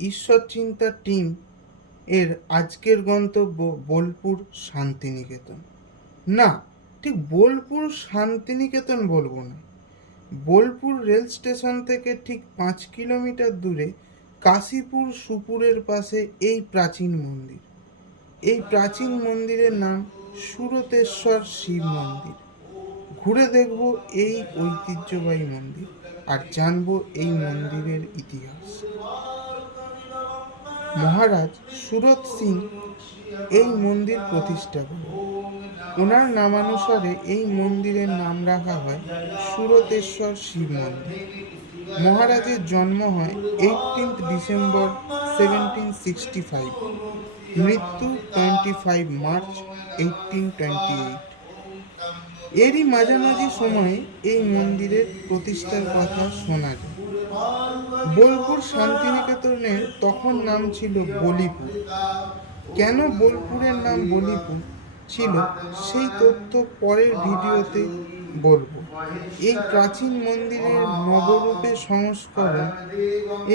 ঈশ্বর চিন্তা টিম এর আজকের গন্তব্য বোলপুর শান্তিনিকেতন। না, ঠিক বোলপুর শান্তিনিকেতন বলবো না। বোলপুর রেল স্টেশন থেকে ঠিক 5 কিলোমিটার দূরে কাশীপুর সুপুরের পাশে এই প্রাচীন মন্দির। এই প্রাচীন মন্দিরের নাম সুরতেশ্বর শিব মন্দির। ঘুরে দেখব এই ঐতিহ্যবাহী মন্দির আর জানব এই মন্দিরের ইতিহাস। মহারাজ সুরত সিং এই মন্দির প্রতিষ্ঠা করেন। ওনার নামানুসারে এই মন্দিরের নাম রাখা হয় সুরতেশ্বর শিব মন্দির। মহারাজের জন্ম হয় 18 ডিসেম্বর 1765, মৃত্যু 25 মার্চ 1828। এরই মাঝামাঝি সময়ে এই মন্দিরের প্রতিষ্ঠার কথা শোনা যায়। বোলপুর শান্তিনিকেতনের তখন নাম ছিল বলিপুর। কেন বোলপুরের নাম বলিপুর ছিল সেই তথ্য পরের ভিডিওতে বলবো। এই প্রাচীন মন্দিরের নবরূপে সংস্করণ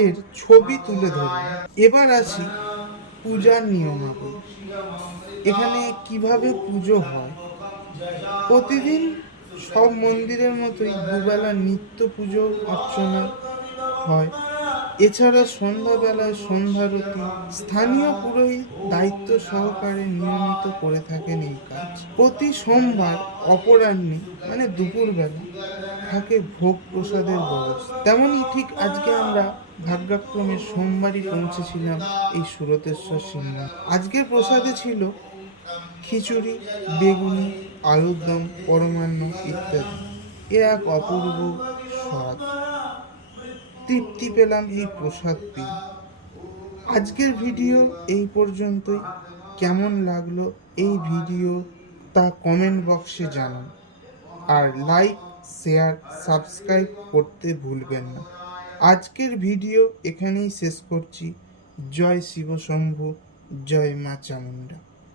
এর ছবি তুলে ধরব। এবার আসি পূজার নিয়মাবলী। এখানে কিভাবে পুজো হয়। প্রতিদিন সব মন্দিরের মতোই দুবেলা নিত্য পুজো অর্চনা হয়। এছাড়া সন্ধ্যাবেলায় সন্ধ্যারতি স্থানীয় পুরোহিত দায়িত্ব সহকারে নিয়মিত করে থাকেন এই কাজ। প্রতি সোমবার অপরাহ্নে মানে দুপুরবেলা থাকে ভোগ প্রসাদের ব্যবস্থা। তেমনই ঠিক আজকে আমরা ভাগ্যক্রমে সোমবারই পৌঁছেছিলাম এই সুরতেশ্বর সিংহ। আজকের প্রসাদে ছিল খিচুড়ি, বেগুনি, আলুর দম, পরমান্ন ইত্যাদি। এ এক অপূর্ব স্বাদ। তৃপ্তি পেলাম এই প্রসাদ পেয়ে। আজকের ভিডিও এই পর্যন্তই। কেমন লাগলো এই ভিডিও তা কমেন্ট বক্সে জানান। আর লাইক, শেয়ার, সাবস্ক্রাইব করতে ভুলবেন না। আজকের ভিডিও এখানেই শেষ করছি। জয় শিব শম্ভু, জয় মা চামুণ্ডা।